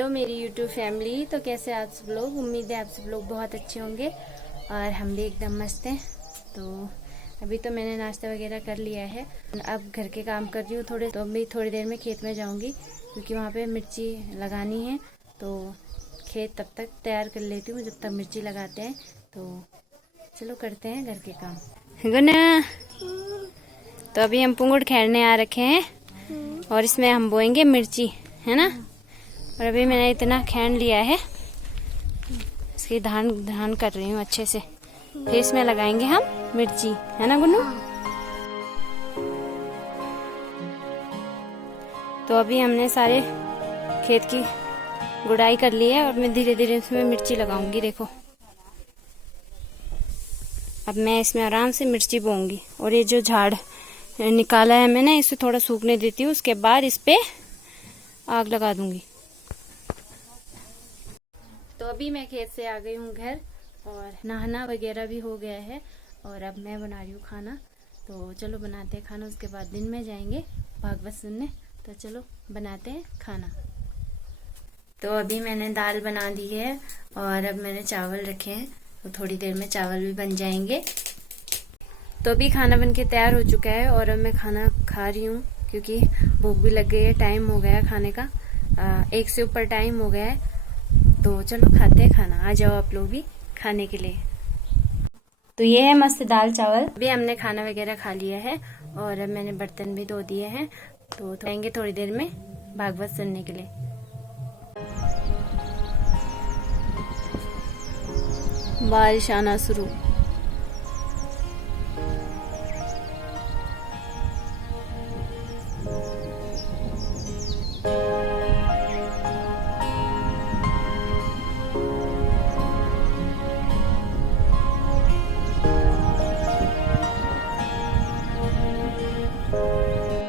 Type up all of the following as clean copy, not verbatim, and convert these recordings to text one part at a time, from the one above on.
Hello मेरी YouTube family. तो कैसे आप सब लोग? उम्मीद है आप सब लोग बहुत अच्छे होंगे और हम भी एकदम मस्त हैं। तो अभी तो मैंने नाश्ता वगैरह कर लिया है, अब घर के काम कर रही हूँ थोड़े। तो अभी थोड़ी देर में खेत में जाऊँगी क्योंकि वहाँ पे मिर्ची लगानी है। तो खेत तब तक तैयार कर लेती हूँ जब तक मिर्ची लगाते हैं। तो चलो करते हैं घर के काम। गुना, तो अभी हम पुंगुड़ खेड़ने आ रखे हैं और इसमें हम बोएंगे मिर्ची, है ना। और अभी मैंने इतना खैन लिया है, इसकी धान कर रही हूँ अच्छे से। फिर इसमें लगाएंगे हम मिर्ची, है ना गुन्नू। तो अभी हमने सारे खेत की गुड़ाई कर ली है और मैं धीरे धीरे इसमें मिर्ची लगाऊंगी। देखो अब मैं इसमें आराम से मिर्ची बोऊंगी। और ये जो झाड़ निकाला है मैंने, इसे थोड़ा सूखने देती हूँ, उसके बाद इस पे आग लगा दूंगी। तो अभी मैं खेत से आ गई हूँ घर और नहाना वगैरह भी हो गया है और अब मैं बना रही हूँ खाना। तो चलो बनाते हैं खाना, उसके बाद दिन में जाएंगे भागवत सुनने। तो चलो बनाते हैं खाना। तो अभी मैंने दाल बना दी है और अब मैंने चावल रखे हैं, तो थोड़ी देर में चावल भी बन जाएंगे। तो अभी खाना बन के तैयार हो चुका है और अब मैं खाना खा रही हूँ क्योंकि भूख भी लग गई है, टाइम हो गया खाने का, 1 से ऊपर टाइम हो गया है। तो चलो खाते हैं खाना, आ जाओ आप लोग भी खाने के लिए। तो ये है मस्त दाल चावल। अभी हमने खाना वगैरह खा लिया है और अब मैंने बर्तन भी धो दिए हैं। तो आएंगे थोड़ी देर में भागवत सुनने के लिए। बारिश आना शुरू।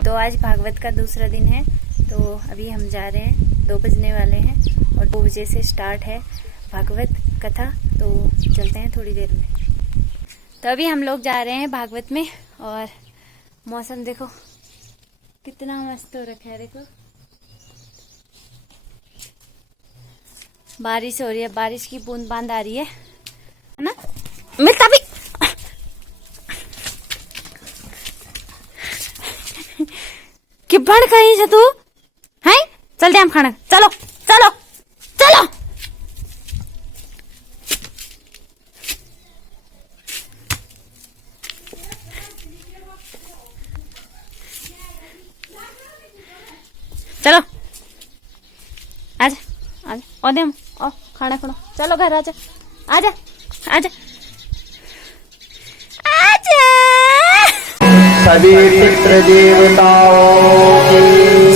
तो आज भागवत का दूसरा दिन है। तो अभी हम जा रहे हैं, 2 बजने वाले हैं और 2 बजे से स्टार्ट है भागवत कथा। तो चलते हैं थोड़ी देर में। तो अभी हम लोग जा रहे हैं भागवत में और मौसम देखो कितना मस्त हो रखा है। देखो बारिश हो रही है, बारिश की बूंद बांद आ रही है ना। मिलता भी कि बढ़ कहीं से तू है। चलते हम खाना, चलो चलो चलो। चलो आजा आजा और दे हम और खाना खाना। चलो घर आजा आजा आजा आजा। सभी पितृ देवताओं की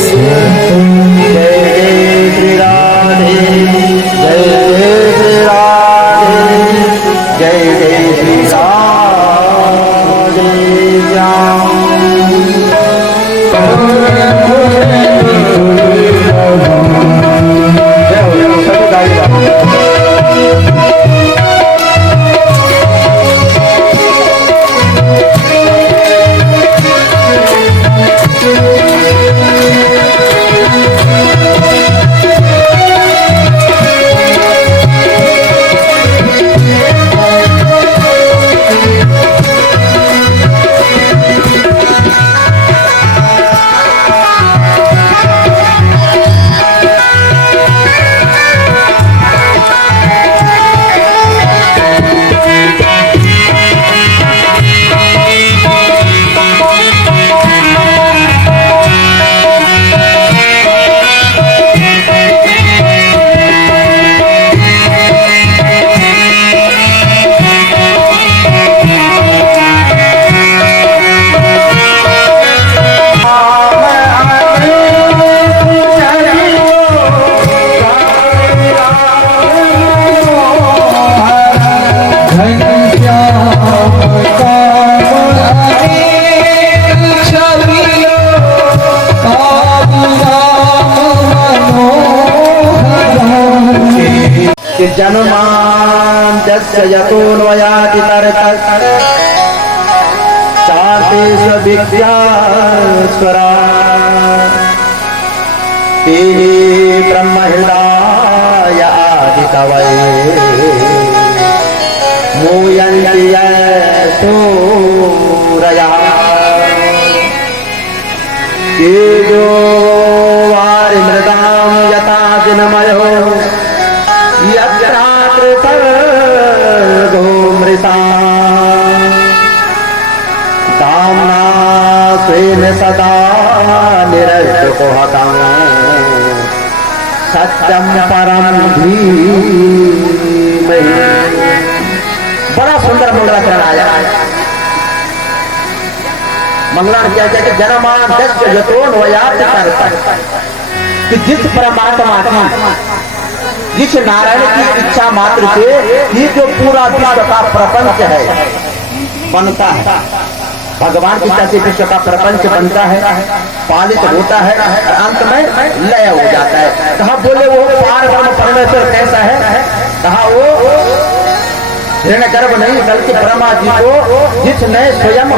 जय जय श्री राधे, जय जय श्री राधे, जय जय श्री राधे। जन्मान्तस्य यतोऽन्वयाति तर्तः चातेष विद्यास्वरा ते ब्रह्महृदा कवये मूयन्ति सूरया तेजो वारिमृदां यथा दिनमयो यत्रात्र सर्गो मृषा दाम्ना स्वेन सदा निरस्तकुहकं सत्यं परं धीमहि। बड़ा सुंदर मंगलाचरण आया। मंगलाचरण क्या कहते हैं? जन्माद्यस्य यतोऽन्वयात् कर्ता, कि जिस परमात्मा की, जिस नारायण की इच्छा मात्र से ये जो पूरा विश्व का प्रपंच है बनता है, भगवान की इच्छा से विश्व का प्रपंच बनता है, पालित होता है, अंत में लय हो जाता है। कहा बोले वो पार ब्रह्म परमेश्वर कैसा है? कहा वो हिरण्यगर्भ नहीं बल्कि ब्रह्मा जी को जिसने स्वयं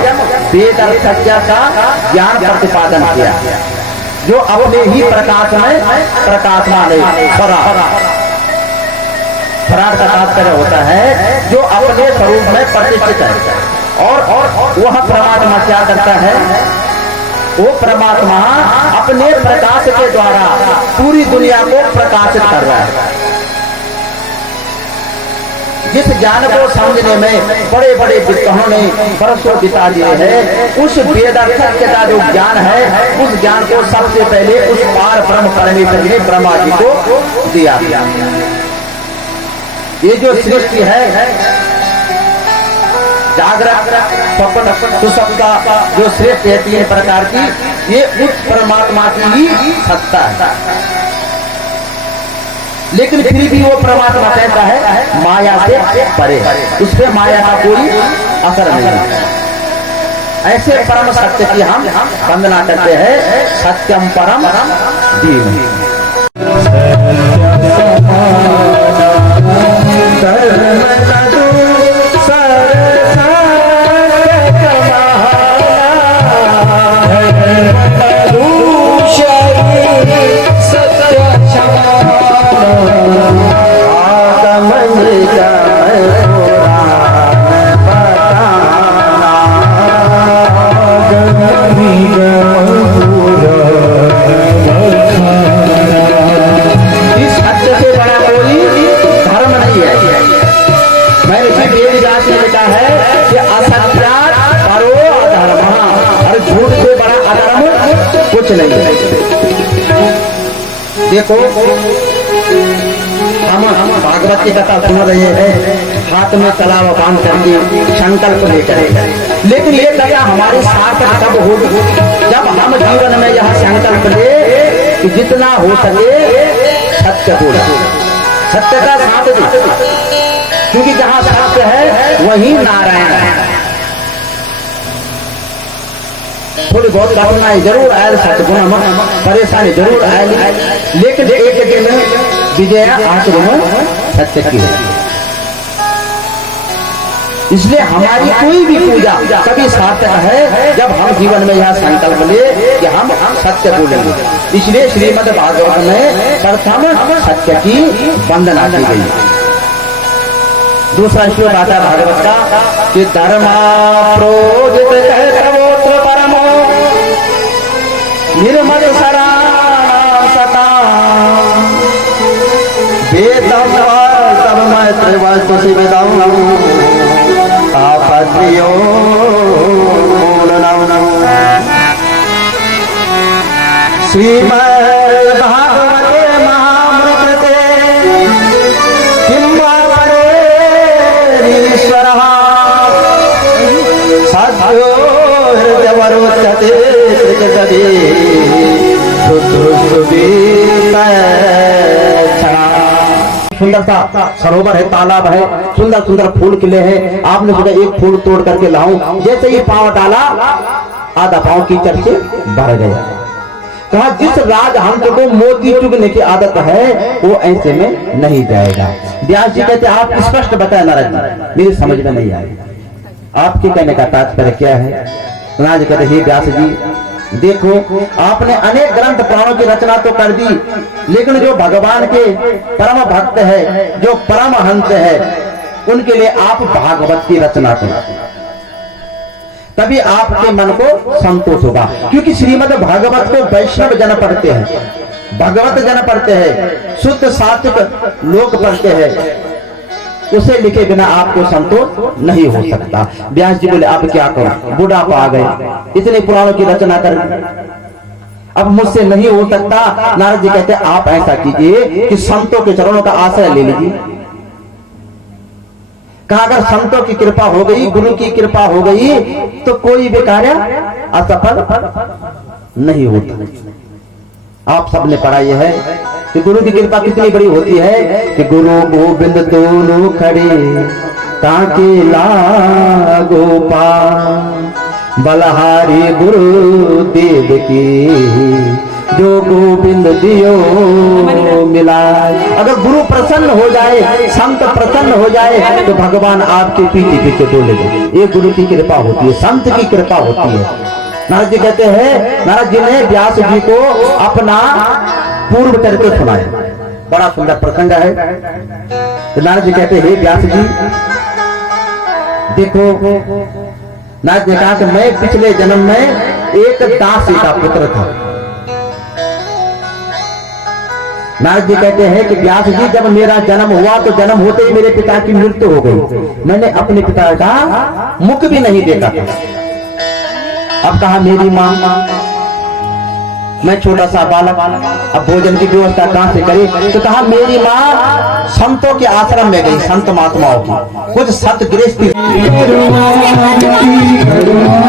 वेद सत्या का ज्ञान प्रतिपादन किया, जो अपने ही प्रकाश में प्रकाशमान है। फरार का तात्पर्य होता है जो अपने स्वरूप में प्रतिष्ठित है। और वह परमात्मा क्या करता है? वो परमात्मा अपने प्रकाश के द्वारा पूरी दुनिया को प्रकाशित कर रहा है। जिस ज्ञान को समझने में बड़े बड़े विद्वानों ने वर्षों बिता दिए हैं, उस वेदार्थ का जो ज्ञान है, उस ज्ञान को सबसे पहले उस पार ब्रह्म परमेश्वर ने ब्रह्मा जी को दिया। ये जो सृष्टि है, जागृत स्वप्न सुषुप्ति का जो श्रेष्ठ है 3 प्रकार की, ये उस परमात्मा की ही सत्ता है। लेकिन फिर भी वो परमात्मा कहता है माया से परे, उस पर माया का कोई असर नहीं है। ऐसे परम सत्य की हम वंदना करते हैं। सत्यम परम दीन। कुछ नहीं है। देखो हम भागवत की कथा सुन रहे हैं, हाथ में तलाव बांध करके संकल्प ले चले, लेकिन ये कथा हमारी सार्थक तब होगी जब हम जीवन में यह संकल्प ले कि जितना हो सके सत्य बोला, सत्य का साथ दे, क्योंकि जहाँ सत्य है वही नारायण है। थोड़ी बहुत कठिनाई जरूर आयल, सतगुण परेशानी जरूर आयल, लेकिन एक दिन विजय आचरण सत्य की है। इसलिए हमारी कोई भी पूजा कभी सार्थक है जब हम जीवन में यह संकल्प ले कि हम सत्य बोलेंगे। इसलिए श्रीमद् भागवत में प्रथम सत्य की वंदना की गई। दूसरा श्लोक आता है भागवत का कि धर्मा प्रोजित सर्वोत्र परमो निर्मल सरा सता वेदम तब मैं त्रिवस्तु शिविदम आपत्तियो मूलनम श्रीमद् भागवते महामृते किंवा परेश्वरः सद्यो हृदयवरोचते सृजते सुंदर सा सरोवर है, तालाब है, सुंदर सुंदर फूल खिले हैं। आपने सोचा एक फूल तोड़ करके लाऊं, जैसे ही पांव डाला आधा पांव कीचड़ से भर गया। कहा जिस राज हंस को मोती चुगने की आदत है वो ऐसे में नहीं जाएगा। व्यास जी कहते आप स्पष्ट बताए नारद जी, मेरी समझ में नहीं आई आपके कहने का तात्पर्य क्या है। नारद कहते हे व्यास जी, देखो, आपने अनेक ग्रंथ पुराणों की रचना तो कर दी, लेकिन जो भगवान के परम भक्त है, जो परमहंस है, उनके लिए आप भागवत की रचना करो, तभी आपके मन को संतोष होगा। क्योंकि श्रीमद् भागवत को वैष्णव जन पढ़ते हैं, भगवत जन पढ़ते हैं, शुद्ध सात्विक लोग पढ़ते हैं, उसे लिखे बिना आपको संतोष नहीं हो सकता। व्यास जी बोले अब क्या करूं, बुढ़ापा आ गए, इतने पुराणों की रचना कर, अब मुझसे नहीं हो सकता। नारद जी कहते आप ऐसा कीजिए कि संतों के चरणों का आश्रय ले लीजिए। कहा अगर संतों की कृपा हो गई, गुरु की कृपा हो गई, तो कोई भी कार्य असफल नहीं होता। आप सबने पढ़ा यह है कि गुरु की कृपा कितनी बड़ी होती है कि गुरु गोविंद दोनों खड़े ताके लागो पार, बलहारी गुरु देव की जो गोविंद दियो मिला। अगर गुरु प्रसन्न हो जाए, संत प्रसन्न हो जाए, तो भगवान आपके पीछे पीछे डोलेंगे। ये गुरु की कृपा होती है, संत की कृपा होती है। नारद जी कहते हैं, नारद जी ने व्यास जी को अपना पूर्व चरित्र सुनाया, बड़ा सुंदर प्रसंग है। तो नारद जी कहते हैं, हे व्यास जी देखो, नारद जी कहा कि मैं पिछले जन्म में एक दासी का पुत्र था। नारद जी कहते हैं कि व्यास जी जब मेरा जन्म हुआ तो जन्म होते ही मेरे पिता की मृत्यु हो गई, मैंने अपने पिता का मुख भी नहीं देखा था। अब कहा मेरी माँ, मैं छोटा सा बालक, अब भोजन की व्यवस्था कहां से करे, तो कहा मेरी माँ संतों के आश्रम में गई, संत महात्माओं की, कुछ सत गृहस्थी। Hare Rama, Rama Rama, Hare Hare.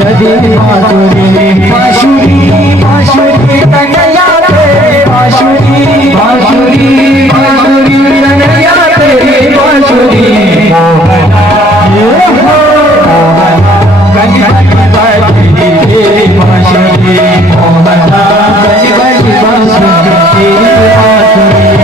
बाजरी बांसुरी बांसुरी कन्हैया तेरी बांसुरी बांसुरी बांसुरी कन्हैया तेरी बांसुरी गंज बाजरी तेरी बांसुरी गंज बाजरी बांसुरी तेरी बांसुरी।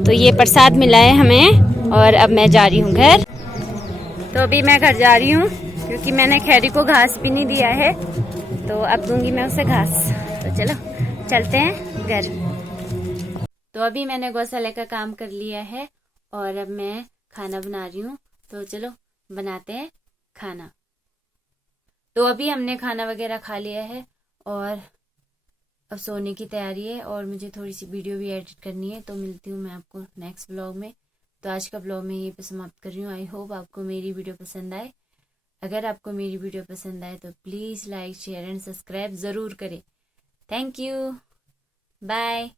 तो ये प्रसाद मिला है हमें और अब मैं जा रही हूँ घर। तो अभी मैं घर जा रही हूँ क्योंकि मैंने खैरी को घास भी नहीं दिया है, तो अब दूंगी मैं उसे घास। तो चलो चलते हैं घर। तो अभी मैंने गौशाला का काम कर लिया है और अब मैं खाना बना रही हूँ। तो चलो बनाते हैं खाना। तो अभी हमने खाना वगैरह खा लिया है और अब सोने की तैयारी है और मुझे थोड़ी सी वीडियो भी एडिट करनी है। तो मिलती हूँ मैं आपको नेक्स्ट व्लॉग में। तो आज का व्लॉग मैं यहीं पे समाप्त कर रही हूँ। आई होप आपको मेरी वीडियो पसंद आए। अगर आपको मेरी वीडियो पसंद आए तो please like share and subscribe ज़रूर करें। Thank you, bye.